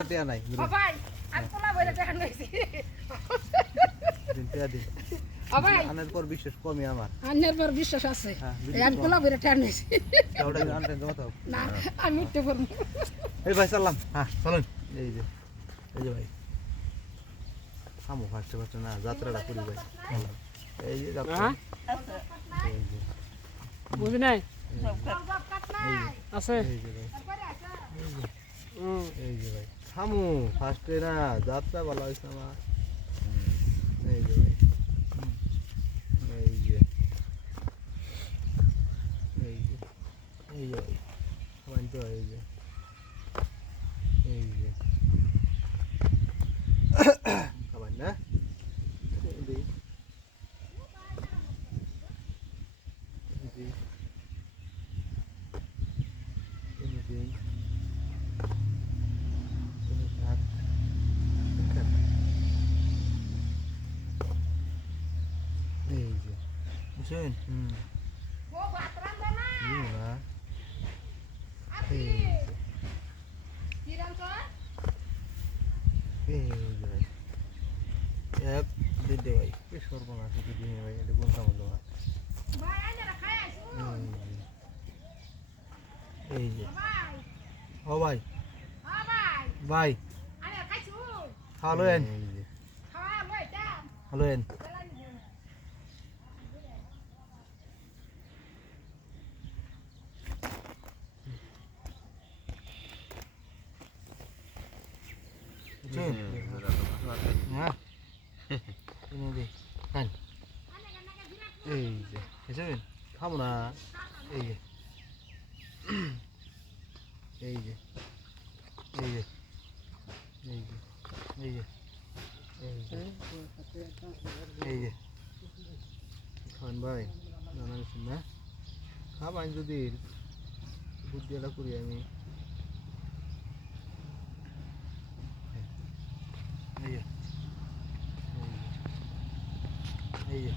টিয়া নাই ভাই আমি পোলা বইরা টাকা লইছি দিন টিয়া দিন ভাই আনার পর বিশ্বাস কমই আমার আন্নের পর বিশ্বাস আছে হ্যাঁ, এই আমি পোলা বইরা টাকা লইছি ওটা আনতে জমা তো না আমি উঠতে পারবো এই ভাই সালাম হ্যাঁ চলুন এই যে ভাই থামো ফার্স্টে ফার্স্টে না যাত্রাটা করি ভাই এই যে যাত্রা এই যে বুঝি নাই আছে এই যে ভাই এই যে ভাই থামো ফার্স্টে না যাত্রা ভালো হয়েছে আমার এই যে ভাই এই যে এই যে এই যে ভাই খাবেন তো এই যে খাবেন না এই যে বুঝছেন ও ভাত রান্ধে না না আপনি কি রান্ধছ এই যে ভাই এক দিদি ভাই কি সর্বনাশ দিদি ভাই এটা কোন কাম হলো ভাই আইনারা খাই আইছো এই যে ভাই ও ভাই হ্যাঁ ভাই ভাই আইনারা খাইছো হ্যালো এন খাওয়া লইতা হ্যালো এন হ্যাঁ এই যে বুঝছেন খাবো না এই যে এই যে এই যে এই যে এই যে এই যে খান ভাই জানাচ্ছেন না খাবাই যদি বুদ্ধিটা করি আমি এই যে এই যে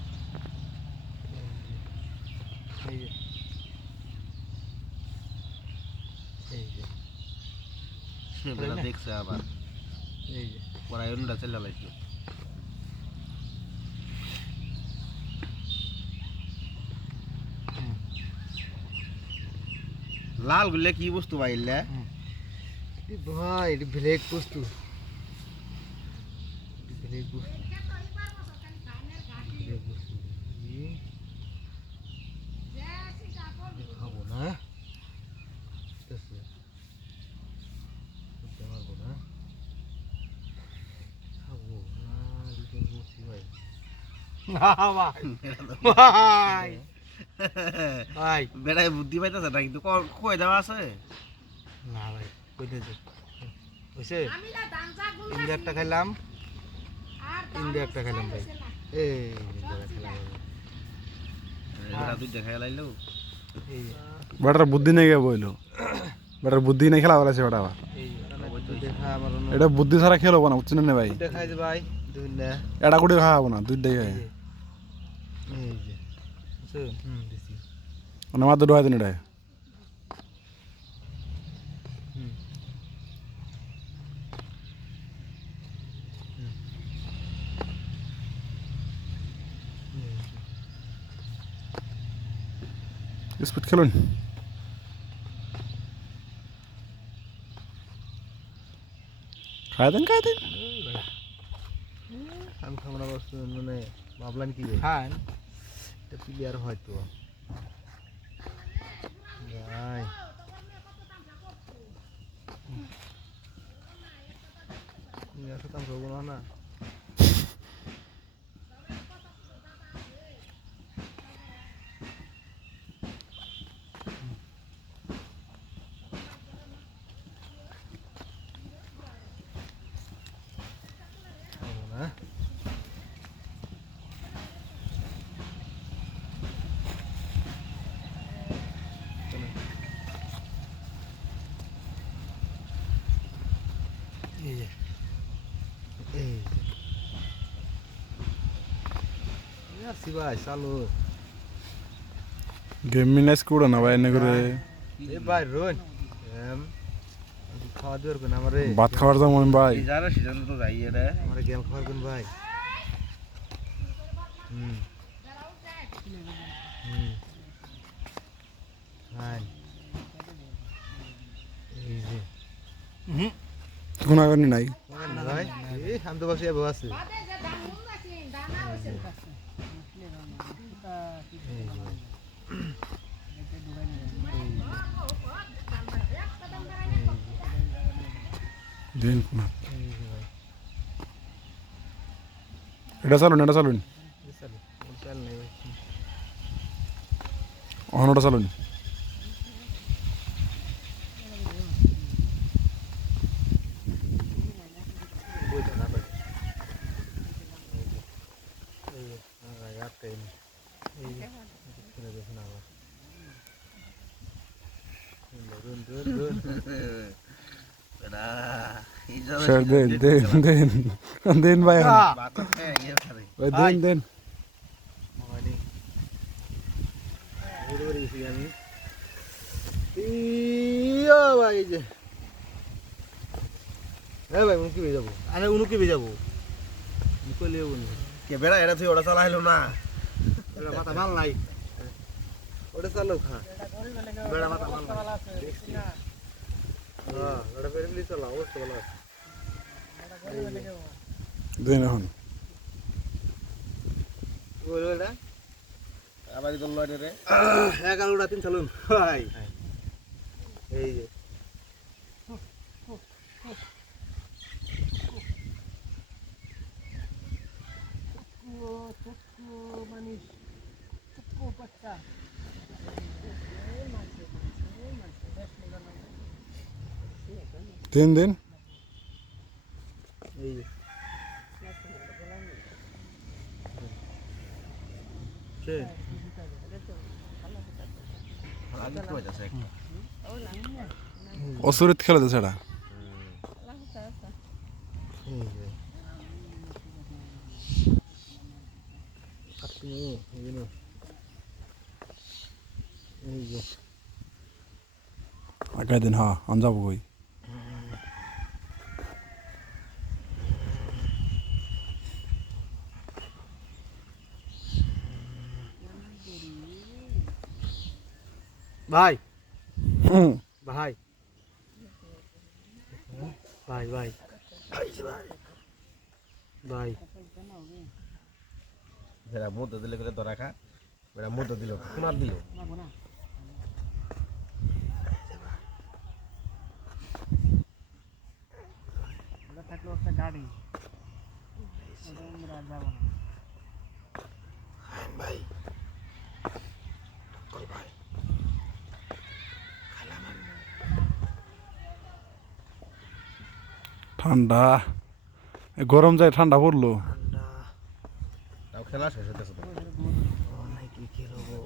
এই যে এই যে বেলা দেখছে আবার এই যে পরায়ণটা চলে লাইছিল লাল গুলে কি বস্তু পাইলে ভাই এটি ব্লেক বস্তু ব্লেক বস্তু ব্লেক বস্তু খাবো না পারবো না খাবো না বলছি ভাই ভাই ভাই বেড়ায় বুদ্ধি পাইতেছে না কিন্তু কই দেওয়া আছে না ভাই কইতে হয়েছে আমি না দান চা গুল ইন্ডিয়া একটা খাইলাম আর ইন্ডিয়া একটা খাইলাম ভাই এই ইন্ডিয়া খেলাম বেড়া তুই দেখাই লাইলো এই বেটার বুদ্ধি নেই গে বইলো বেটার বুদ্ধি নেই খেলা বলেছে বেটা আবার এই দেখা আমার এটা বুদ্ধি ছাড়া খেলো না বুঝছেন না ভাই দেখাই যে ভাই দুই না এটা করে খাওয়াবো না দুইটাই খাই এই যে হুম দিছি মানে মাত্র ডোয়া দিন এটা হুম স্পিড খেলুন খাই দেন আমি খামনা বস্তু মানে ভাবলাম কি খান এটা প্লেয়ার হয়তো ভাই শতাংশ গুলো না না এই যে আছি ভাই চালু গেম মিনাস করে না ভাই এনে করে এ ভাই রোন খাওয়া দেওয়ার কোন আমারে ভাত খাওয়ার যেমন ভাই এই যারা সিদ্ধান্ত তো যাই এটা আমারে গেম খাওয়ার কোন ভাই হুম হুম ভাই এই যে কোনো কারণে নাই ভাই এই আমি তো বসে বসে আছি বাদে যে দাম নুন আছে দানা আছে দিন এটা চালুন চাল নাই ভাই অহনটা চালুন বইটা না ভাই এই আটকাই এই করে দেখুন আবার রুন রুন রুন এটা এই যারা স্যার দেন ভাই ভাত খেয়ে গিয়ে খাবে ভাই দেন মানে উড়ে উড়ে গেছি আমি ইয়া ভাই যে হ্যাঁ ভাই উনকি বেয়ে যাবো আরে উনকি বেয়ে যাবো মুকলে উনি কে বেড়া এটা তুই ওটা চালাইলো না এটা মাথা মাল নাই ওটা চালো খা বেড়া মাথা মাল নাই হ্যাঁ বেড়া পেরিলি চালা অবস্থা ভালো আছে দেন এখন বল বেড়া আবার তো লড়ে রে 11টা 3 চালুন ভাই এই যে দেন এই যে কে আগে কই যাচ্ছে একটা অসুরিত খেলে তো সেটা এই যে আপনি এই যে আগে দিন হ্যাঁ আনজাবো কই ভাই হুম ভাই ভাই ভাই ভাই বেড়া মধ্যে দিলে করে তো রাখা বেড়া মধ্যে দিল কোনার দিল ভাই ঠান্ডা গরম যায় ঠান্ডা পড়লো তাও খেলা শেষ হতেছে তো অনেক কি খেলবো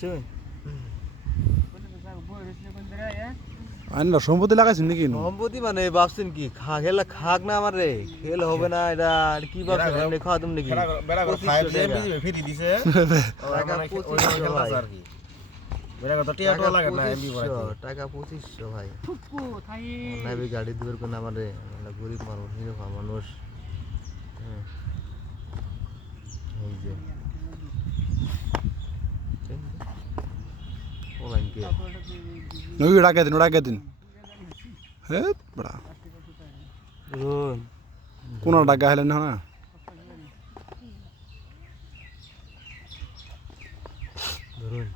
শুন আইনা সম্পত্তি লাগাইছেন নাকি সম্পত্তি মানে ভাবছেন কি খেলা খাক না আমার রে খেল হবে না এটা আর কি ভাবছেন এমনি খাওয়া তুমি নাকি বেড়া করে 5 2500 এমবি ফ্রি দিছে টাকা 2500 ভাই। আর কি বেড়া তো টিয়া টো লাগে না এমবি ভরাইতে টাকা 2500 ভাই নাবি গাড়ি দিবের কোন আমারে আমরা গরিব মানুষ নিরীহ মানুষ হ্যাঁ। এই যে ওলাইন কে নই ডাকে দিন হে বড়া রোন কোন ডাকা হলেন না ধরুন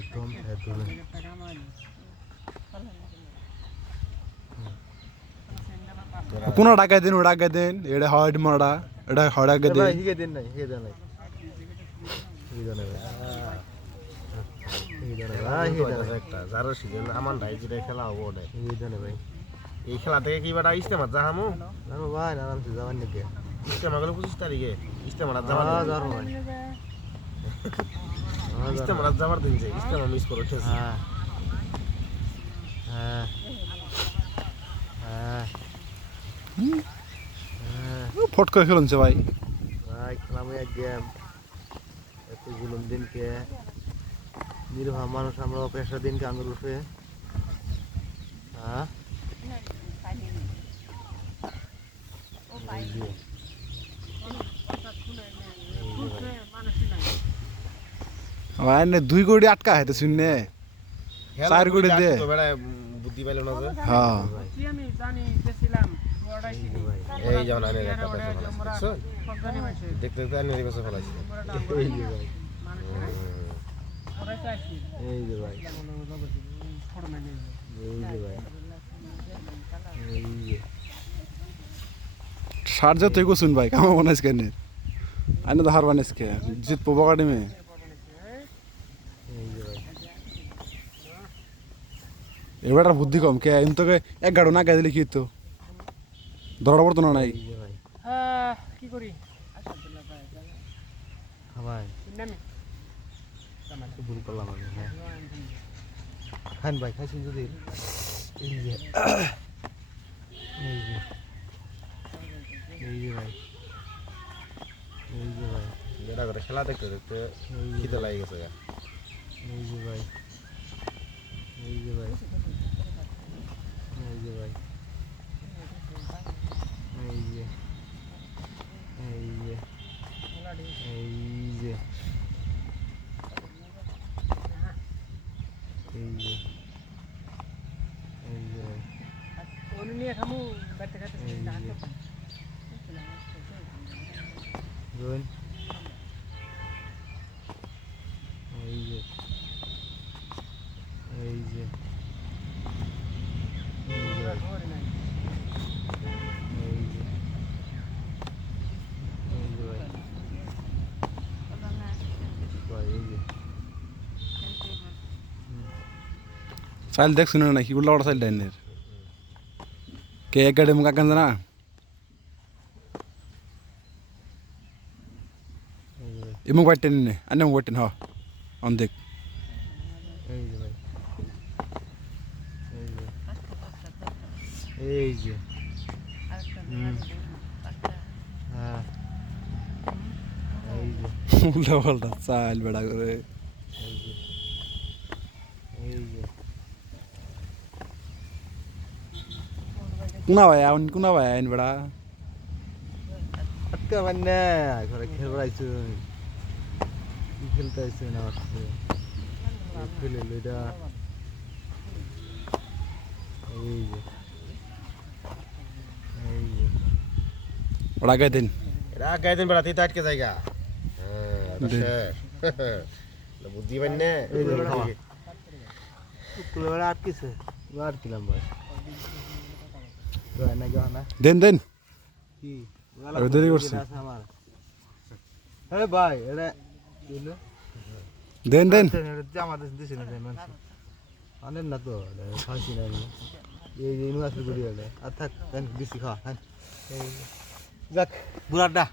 একদম ধরুন কোন ডাকা দিন এটা হয় মারা এটা হয় ডাকা দিন ভাই হিগে দেন নাই হিগে দেন নাই হিগে দেন ভাই হিগে দেন ভাই হিগে দেন একটা যারা সিজন আমার ভাই যেটা খেলা হবো ওটাই হিগে দেন ভাই এই খেলা থেকে কি বেটা ইস্তেমার যাহামু না ভাই আরামসে যাবেন নাকি ইস্তেমা গেলে 25 তারিখে ইস্তেমার যাবার যাবো ভাই ইস্তেমার যাবার দিন যে ইস্তেমা মিস করে উঠেছে হ্যাঁ হ্যাঁ হ্যাঁ হ্যাঁ ফট করে খেলছে ভাই ভাই খেলাম এক গেম এতগুলো দিনকে নির্ভা মানুষ আমরা পেশা দিনকে আঙুর উঠে হ্যাঁ এই যে, ভাই না 2 কোটি আটকা হেতে শুননে 4 কোটি দে তো বেড়া বুদ্ধি পাইলো না যে হ্যাঁ আমি জানি গেছিলাম এই যেমন আনে একটা পেছে ফলাইছে দেখতে দেখতে আনে পেছে ফলাইছে এই যে ভাই এই যে ভাই এই যে ভাই এই যে সার্জ তুই কো শুন ভাই কাম বানাইস কেন আইনা তো হার বানাইস কে জিত পো বগাড়ি মে এই যে ভাই এবারে বুদ্ধি কম কে এম তোকে এক গাড়ো না গাইলে কি তো দরড় পড়তো না নাই এই যে ভাই কি করি ভাই নামি ভুল করলাম আমি হ্যাঁ খান ভাই খাইছেন যদি এই যে এই যে এই যে ভাই এই যে ভাই বেড়া করে খেলা দেখতে দেখতে খিদে লাগে গেছে গা এই যে ভাই এই যে ভাই এই যে ভাই এই যে এই যে এই যে এই যে এই যে ভাই ওনি নিয়ে খামু বাইতে খাতে এই যে গুণ এই যে এই যে এই যে ভাই এই যে এই যে ভাই ভাই এই যে চাইল দেখ শুনে না কি গুলা ওটা চাইল ডাইনের কে এক গাড়ি মুখ কান জানা এই যে ভাই ইমুক বাইটেন নে আনে মুক বাইটেন হ অন দেখ এই যে ভাই এই যে হ্যাঁ এই যে উল্টা পাল্টা চাইল বেড়া করে এই যে এই যে কোনা ভাই আউন কোনা ভাই আইন বেড়া আটকা মানে ঘরে খেলবার আইছো কি খেলতে আইছো না হচ্ছে খেলে লইটা এই যে এই যে ওরা গাই দিন এরা গাইদিন বেড়া তুই তো আটকে জায়গা হ্যাঁ বুদ্ধি পাই না এই যে খাওয়া কুলে বেড়া আটকেছে আটকিলাম ভাই না গা না দেন দেন কি আরে দেরি করছে। আমার আরে ভাই এটা দিল দেন দেন আমাদের দিছে না মানুষ আনেন না তো খাইছি না আমি এই যে ইউনিভার্সিটি করি আর থাক দিছি খাওয়া যাক বুড়াটা